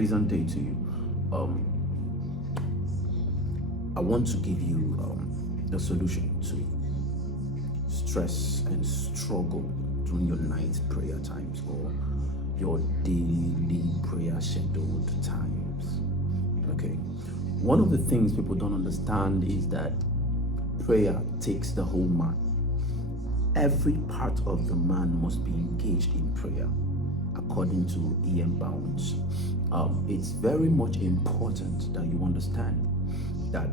pleasant day to you. I want to give you the solution to stress and struggle during your night prayer times or your daily prayer scheduled times. Okay. One of the things people don't understand is that prayer takes the whole man. Every part of the man must be engaged in prayer, according to E.M. Bounds. It's very much important that you understand that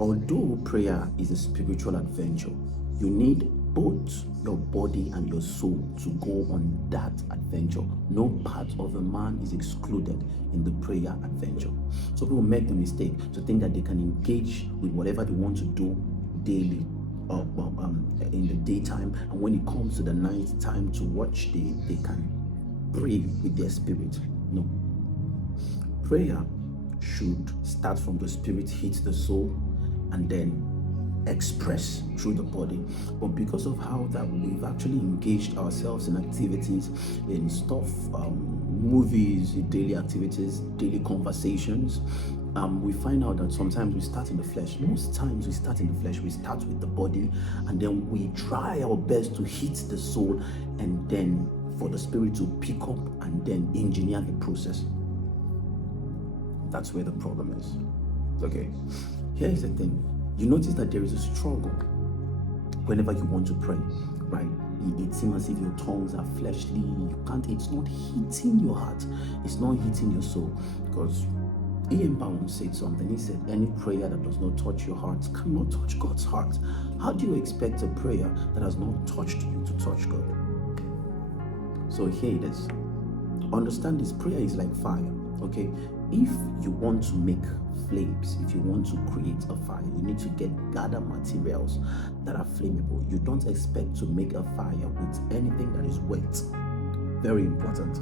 although prayer is a spiritual adventure, you need both your body and your soul to go on that adventure. No part of a man is excluded in the prayer adventure. So people make the mistake to think that they can engage with whatever they want to do daily in the daytime, and when it comes to the night time to watch, they can pray with their spirit. No. Prayer should start from the spirit, hit the soul, and then express through the body. But because of how that we've actually engaged ourselves in activities, in stuff, movies, daily activities, daily conversations, we find out that sometimes we start in the flesh. Most times we start in the flesh, we start with the body, and then we try our best to hit the soul, and then for the spirit to pick up and then engineer the process. That's where the problem is. Okay, here is the thing. You notice that there is a struggle whenever you want to pray, right? It seems as if your tongues are fleshly. You can't, it's not hitting your heart. It's not hitting your soul. Because E.M. Bounds said something. He said, any prayer that does not touch your heart cannot touch God's heart. How do you expect a prayer that has not touched you to touch God? So here it is. Understand this, prayer is like fire, okay? If you want to make flames, if you want to create a fire, you need to gather materials that are flammable. You don't expect to make a fire with anything that is wet. Very important.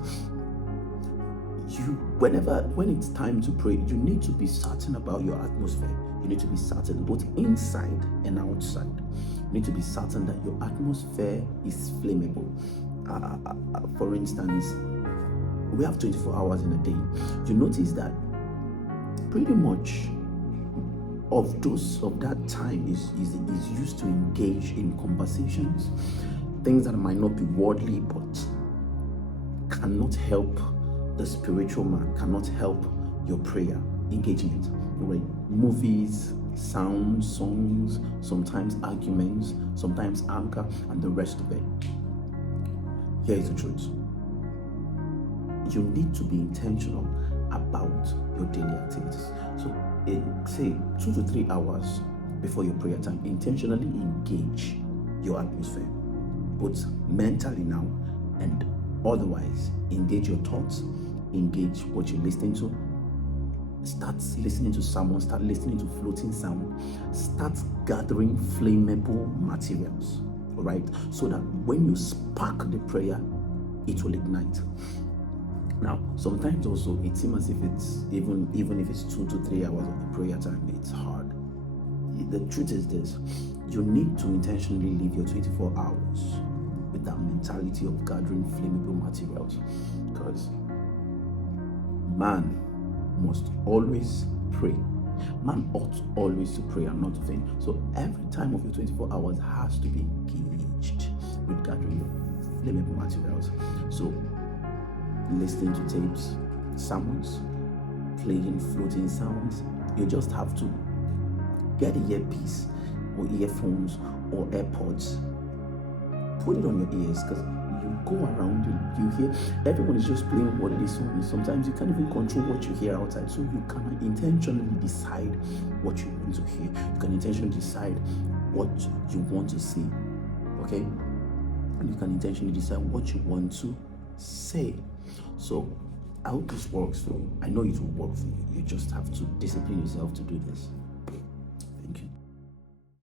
When it's time to pray, you need to be certain about your atmosphere. You need to be certain both inside and outside. You need to be certain that your atmosphere is flammable. For instance, we have 24 hours in a day. You notice that pretty much of that time is used to engage in conversations, things that might not be worldly but cannot help the spiritual man, cannot help your prayer engagement. Right? Movies, sounds, songs, sometimes arguments, sometimes anger, and the rest of it. Here is the truth. You need to be intentional about your daily activities. So in, say, 2 to 3 hours before your prayer time, intentionally engage your atmosphere, both mentally now and otherwise. Engage your thoughts, engage what you're listening to. Start listening to someone, start listening to floating sound, start gathering flammable materials, all right? So that when you spark the prayer, it will ignite. Now, sometimes also it seems as if it's even if it's 2 to 3 hours of the prayer time, it's hard. The truth is this: you need to intentionally live your 24 hours with that mentality of gathering flammable materials, because man must always pray. Man ought always to pray and not to faint. So every time of your 24 hours has to be engaged with gathering flammable materials. So listening to tapes, sermons, playing floating sounds. You just have to get an earpiece or earphones or AirPods. Put it on your ears, because you go around, you hear everyone is just playing what it is. Sometimes you can't even control what you hear outside. So you can intentionally decide what you want to hear. You can intentionally decide what you want to see. Okay? And you can intentionally decide what you want to say. So I hope this works for you. I know it will work for you. You just have to discipline yourself to do this.